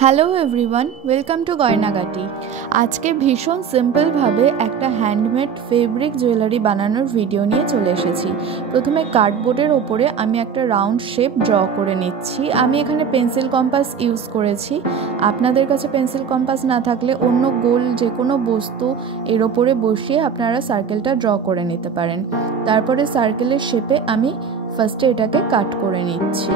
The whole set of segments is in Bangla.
Hello everyone, welcome to Gaynagati. আজকে ভীষণ সিম্পলভাবে একটা হ্যান্ডমেড ফেব্রিক জুয়েলারি বানানোর ভিডিও নিয়ে চলে এসেছি। প্রথমে কার্ডবোর্ডের ওপরে আমি একটা রাউন্ড শেপ ড্র করে নিচ্ছি। আমি এখানে পেন্সিল কম্পাস ইউজ করেছি। আপনাদের কাছে পেন্সিল কম্পাস না থাকলে অন্য গোল যে কোনো বস্তু এর ওপরে বসিয়ে আপনারা সার্কেলটা ড্র করে নিতে পারেন। তারপরে সার্কেলের শেপে আমি ফার্স্টে এটাকে কাট করে নিচ্ছি।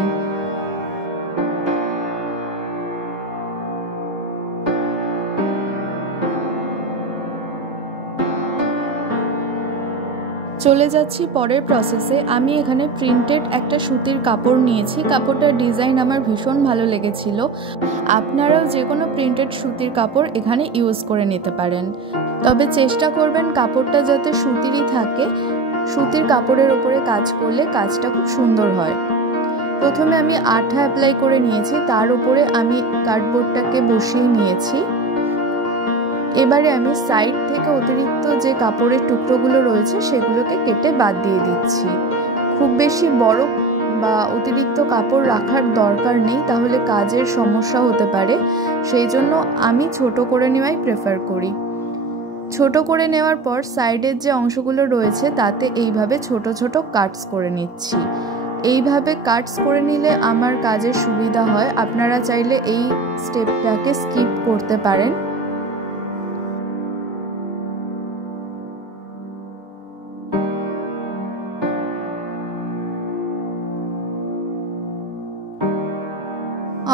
চলে যাচ্ছি পরের প্রসেসে। আমি এখানে প্রিন্টেড একটা সুতির কাপড় নিয়েছি। কাপড়টার ডিজাইন আমার ভীষণ ভালো লেগেছিল। আপনারাও যে কোনো প্রিন্টেড সুতির কাপড় এখানে ইউজ করে নিতে পারেন, তবে চেষ্টা করবেন কাপড়টা যাতে সুতিরই থাকে। সুতির কাপড়ের ওপরে কাজ করলে কাজটা খুব সুন্দর হয়। প্রথমে আমি আঠা অ্যাপ্লাই করে নিয়েছি, তার উপরে আমি কার্ডবোর্ডটাকে বসিয়ে নিয়েছি। এবারে আমি সাইড থেকে অতিরিক্ত যে কাপড়ের টুকরোগুলো রয়েছে সেগুলোকে কেটে বাদ দিয়ে দিচ্ছি। খুব বেশি বড় বা অতিরিক্ত কাপড় রাখার দরকার নেই, তাহলে কাজের সমস্যা হতে পারে। সেই জন্য আমি ছোট করে নেওয়াই প্রেফার করি। ছোট করে নেওয়ার পর সাইডের যে অংশগুলো রয়েছে তাতে এইভাবে ছোট ছোট কাটস করে নিচ্ছি। এইভাবে কাটস করে নিলে আমার কাজের সুবিধা হয়। আপনারা চাইলে এই স্টেপটাকে স্কিপ করতে পারেন।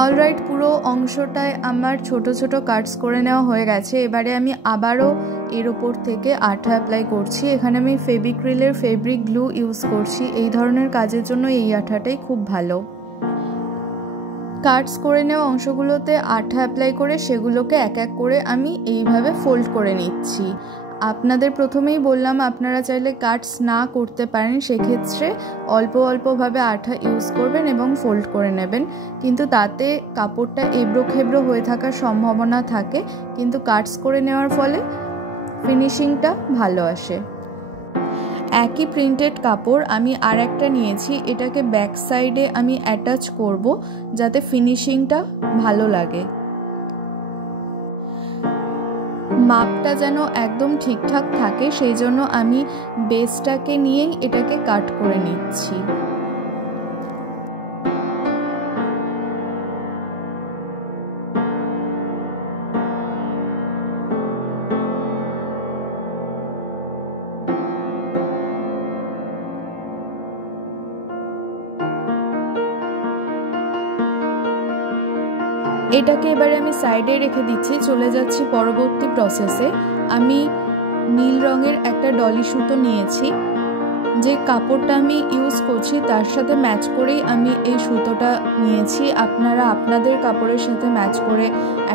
অলরাইট, পুরো অংশটায় আমার ছোট ছোট কাটস করে নেওয়া হয়ে গেছে। এবারে আমি আবারও এর ওপর থেকে আঠা অ্যাপ্লাই করছি। এখানে আমি ফেভিক্রিলের ফেব্রিক গ্লু ইউজ করছি। এই ধরনের কাজের জন্য এই আঠাটাই খুব ভালো। কাটস করে নেওয়া অংশগুলোতে আঠা অ্যাপ্লাই করে সেগুলোকে এক এক করে আমি এইভাবে ফোল্ড করে নিচ্ছি। আপনাদের প্রথমেই বললাম আপনারা চাইলে কাটস না করতে পারেন, সেক্ষেত্রে অল্প অল্পভাবে আঠা ইউজ করবেন এবং ফোল্ড করে নেবেন। কিন্তু তাতে কাপড়টা এবড়ো খেবড়ো হয়ে থাকার সম্ভাবনা থাকে, কিন্তু কাটস করে নেওয়ার ফলে ফিনিশিংটা ভালো আসে। একই প্রিন্টেড কাপড় আমি আর একটা নিয়েছি, এটাকে ব্যাক সাইডে আমি অ্যাটাচ করব যাতে ফিনিশিংটা ভালো লাগে। মাপটা যেন একদম ঠিকঠাক থাকে সেই জন্য আমি বেসটাকে নিয়েই এটাকে কাট করে নিচ্ছি। এটাকে এবারে আমি সাইডে রেখে দিচ্ছি। চলে যাচ্ছি পরবর্তী প্রসেসে। আমি নীল রঙের একটা ডলি সুতো নিয়েছি। যে কাপড়টা আমি ইউজ করছি তার সাথে ম্যাচ করেই আমি এই সুতোটা নিয়েছি। আপনারা আপনাদের কাপড়ের সাথে ম্যাচ করে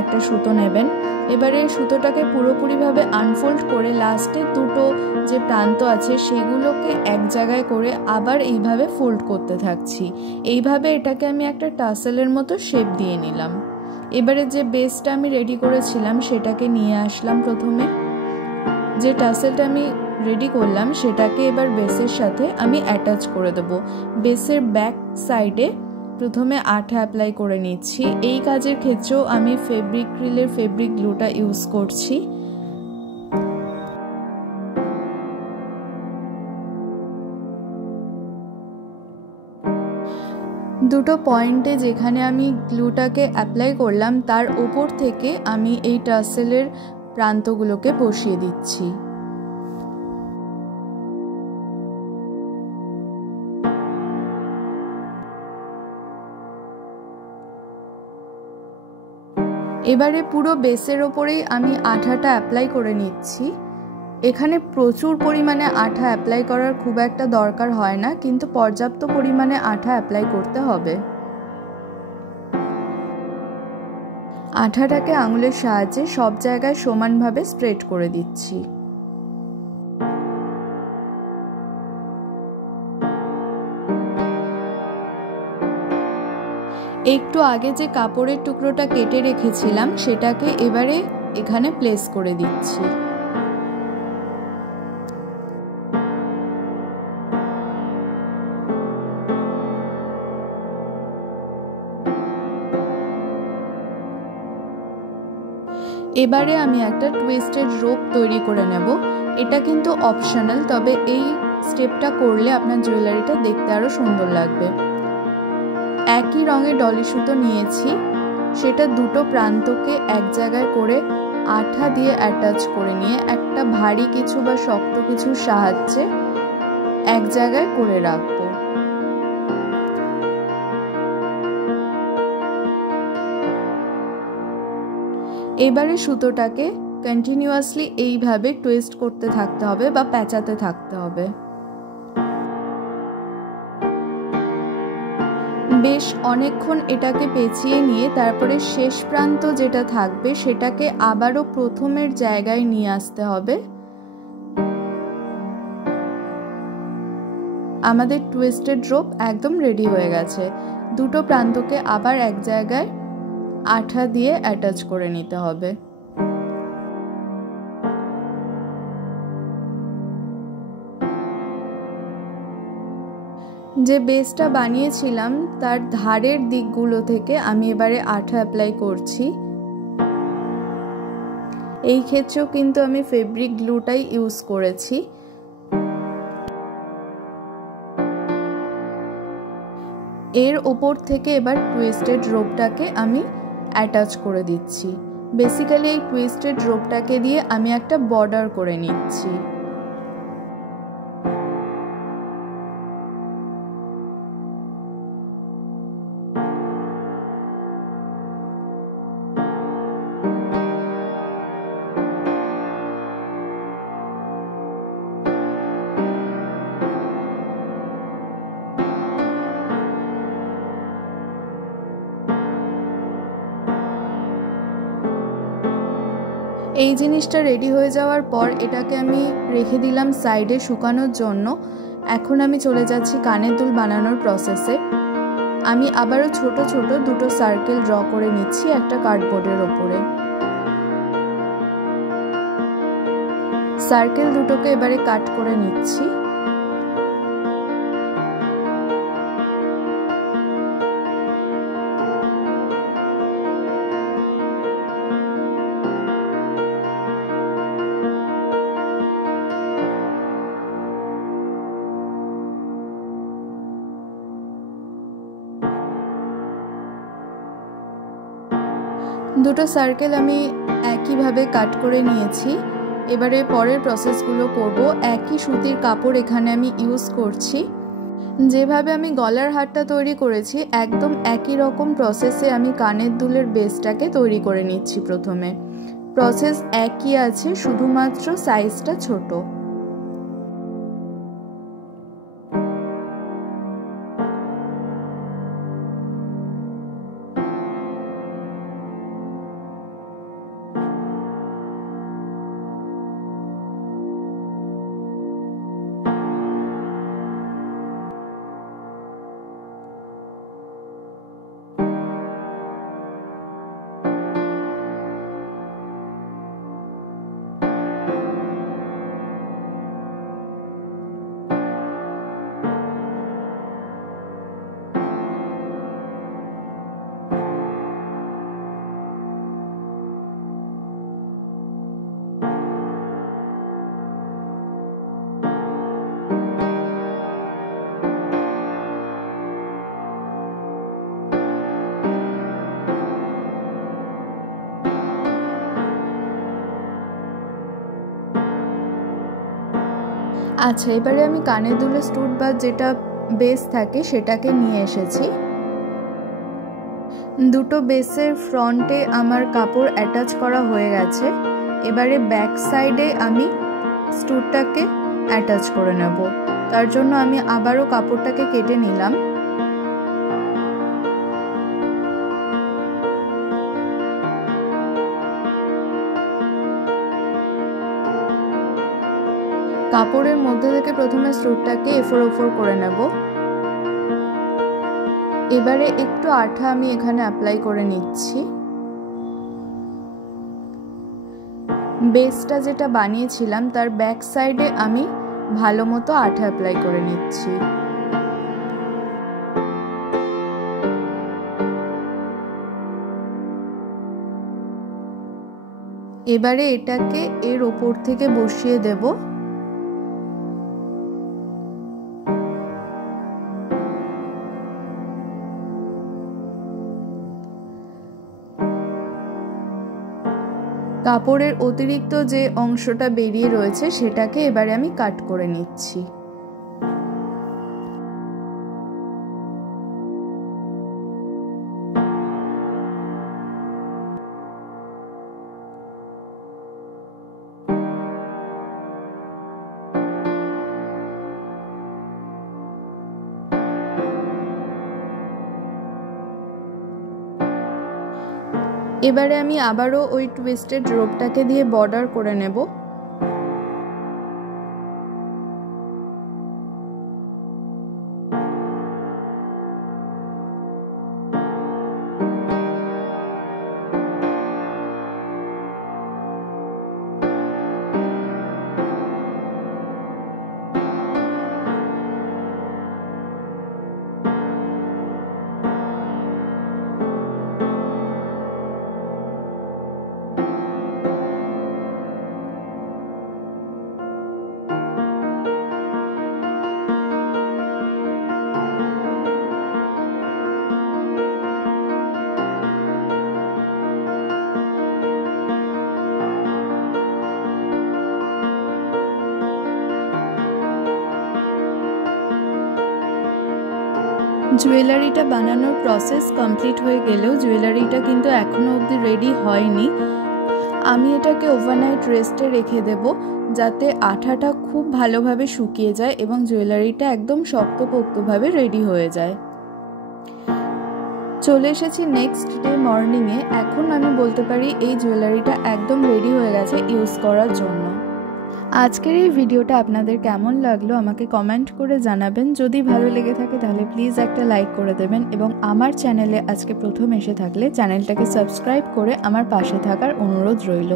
একটা সুতো নেবেন। এবারে সুতোটাকে পুরোপুরিভাবে আনফোল্ড করে লাস্টে দুটো যে প্রান্ত আছে সেগুলোকে এক জায়গায় করে আবার এইভাবে ফোল্ড করতে থাকছি। এইভাবে এটাকে আমি একটা টাসেলের মতো শেপ দিয়ে নিলাম। এবারে যে বেসটা আমি রেডি করেছিলাম সেটাকে নিয়ে আসলাম। প্রথমে যে টাসেলটা আমি রেডি করলাম সেটাকে এবার বেসের সাথে আমি অ্যাটাচ করে দেব। বেসের ব্যাক সাইডে প্রথমে আঠা অ্যাপ্লাই করে নিচ্ছি। এই কাজের ক্ষেত্রেও আমি ফেব্রিক্রিলের ফেব্রিক গ্লুটা ইউজ করছি। দুটো পয়েন্টে যেখানে আমি গ্লুটাকে অ্যাপ্লাই করলাম তার ওপর থেকে আমি এই টাসেলের প্রান্তগুলোকে বসিয়ে দিচ্ছি। এবারে পুরো বেসের ওপরেই আমি আঠাটা অ্যাপ্লাই করে নিচ্ছি। এখানে প্রচুর পরিমাণে আঠা অ্যাপ্লাই করার খুব একটা দরকার হয় না, কিন্তু পর্যাপ্ত পরিমাণে আঠা অ্যাপ্লাই করতে হবে। আঠাটাকে আঙুলের সাহায্যে সব জায়গায় সমানভাবে স্প্রেড করে দিচ্ছি। একটু আগে যে কাপড়ের টুকরোটা কেটে রেখেছিলাম সেটাকে এবারে এখানে প্লেস করে দিচ্ছি। এবারে আমি একটা টুইস্টেড রোপ তৈরি করে নেব। এটা কিন্তু অপশনাল, তবে এই স্টেপটা করলে আপনার জুয়েলারিটা দেখতে আরও সুন্দর লাগবে। একই রঙের ডলি সুতো নিয়েছি, সেটা দুটো প্রান্তকে এক জায়গায় করে আঠা দিয়ে অ্যাটাচ করে নিয়ে একটা ভারী কিছু বা শক্ত কিছুর সাহায্যে এক জায়গায় করে রাখবো। এবারে সুতোটাকে কন্টিনিউয়াসলি এইভাবে টুইস্ট করতে থাকতে হবে বা প্যাঁচাতে থাকতে হবে। বেশ অনেকক্ষণ এটাকে পেঁচিয়ে নিয়ে তারপরে শেষ প্রান্ত যেটা থাকবে সেটাকে আবারও প্রথমের জায়গায় নিয়ে আসতে হবে। আমাদের টুইস্টেড রোপ একদম রেডি হয়ে গেছে। দুটো প্রান্তকে আবার এক জায়গায় আঠা দিয়ে অ্যাটাচ করে নিতে হবে। যে বেসটা বানিয়েছিলাম তার ধারের দিকগুলো থেকে আমি এবারে আঠা অ্যাপ্লাই করছি। এই ক্ষেত্রেও কিন্তু আমি ফেব্রিক গ্লুটাই ইউজ করেছি। এর ওপর থেকে এবার টুইস্টেড রোপটাকে আমি অ্যাটাচ করে দিচ্ছি। বেসিক্যালি এই টুইস্টেড রোপটাকে দিয়ে আমি একটা বর্ডার করে নিচ্ছি। এই জিনিসটা রেডি হয়ে যাওয়ার পর এটাকে আমি রেখে দিলাম সাইডে শুকানোর জন্য। এখন আমি চলে যাচ্ছি কানের দুল বানানোর প্রসেসে। আমি আবারও ছোট ছোট দুটো সার্কেল ড্র করে নিচ্ছি একটা কার্ডবোর্ডের ওপরে। সার্কেল দুটোকে এবারে কাট করে নিচ্ছি। দুটো সার্কেল আমি একইভাবে কাট করে নিয়েছি। এবারে পরের প্রসেসগুলো করব। একই সুতির কাপড় এখানে আমি ইউজ করছি। যেভাবে আমি গলার হারটা তৈরি করেছি একদম একই রকম প্রসেসে আমি কানের দুলের বেসটাকে তৈরি করে নিচ্ছি। প্রথমে প্রসেস একই আছে, শুধুমাত্র সাইজটা ছোট। আচ্ছা, এবারে আমি কানের দুলের স্টুড বা যেটা বেস থাকে সেটাকে নিয়ে এসেছি। দুটো বেসের ফ্রন্টে আমার কাপড় অ্যাটাচ করা হয়ে গেছে। এবারে ব্যাক সাইডে আমি স্টুডটাকে অ্যাটাচ করে নেব। তার জন্য আমি আবারও কাপড়টাকে কেটে নিলাম। কাপড়ের মধ্যে থেকে প্রথমে স্টুডটাকে এফোর ওফোর করে নেব। এবারে একটু আঠা আমি এখানে অ্যাপ্লাই করে নিচ্ছি। বেসটা যেটা বানিয়েছিলাম তার ব্যাক সাইডে আমি ভালো মতো আঠা অ্যাপ্লাই করে নিচ্ছি। এবারে এটাকে এর ওপর থেকে বসিয়ে দেব। কাপড়ের অতিরিক্ত যে অংশটা বেরিয়ে রয়েছে সেটাকে এবারে আমি কাট করে নিচ্ছি। এবারে আমি আবারও ওই টুইস্টেড রোপটাকে দিয়ে বর্ডার করে নেব। জুয়েলারিটা বানানোর প্রসেস কমপ্লিট হয়ে গেলেও জুয়েলারিটা কিন্তু এখনো অবধি রেডি হয়নি। আমি এটাকে ওভারনাইট রেস্টে রেখে দেব যাতে আঠাটা খুব ভালোভাবে শুকিয়ে যায় এবং জুয়েলারিটা একদম শক্তপোক্তভাবে রেডি হয়ে যায়। চলে এসেছি নেক্সট ডে মর্নিংয়ে। এখন আমি বলতে পারি এই জুয়েলারিটা একদম রেডি হয়ে গেছে ইউজ করার জন্য। আজকের এই ভিডিওটা আপনাদের কেমন লাগলো আমাকে কমেন্ট করে জানাবেন। যদি ভালো লেগে থাকে তাহলে প্লিজ একটা লাইক করে দেবেন এবং আমার চ্যানেলে আজকে প্রথম এসে থাকলে চ্যানেলটাকে সাবস্ক্রাইব করে আমার পাশে থাকার অনুরোধ রইল।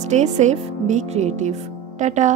Stay safe, be creative. Tata.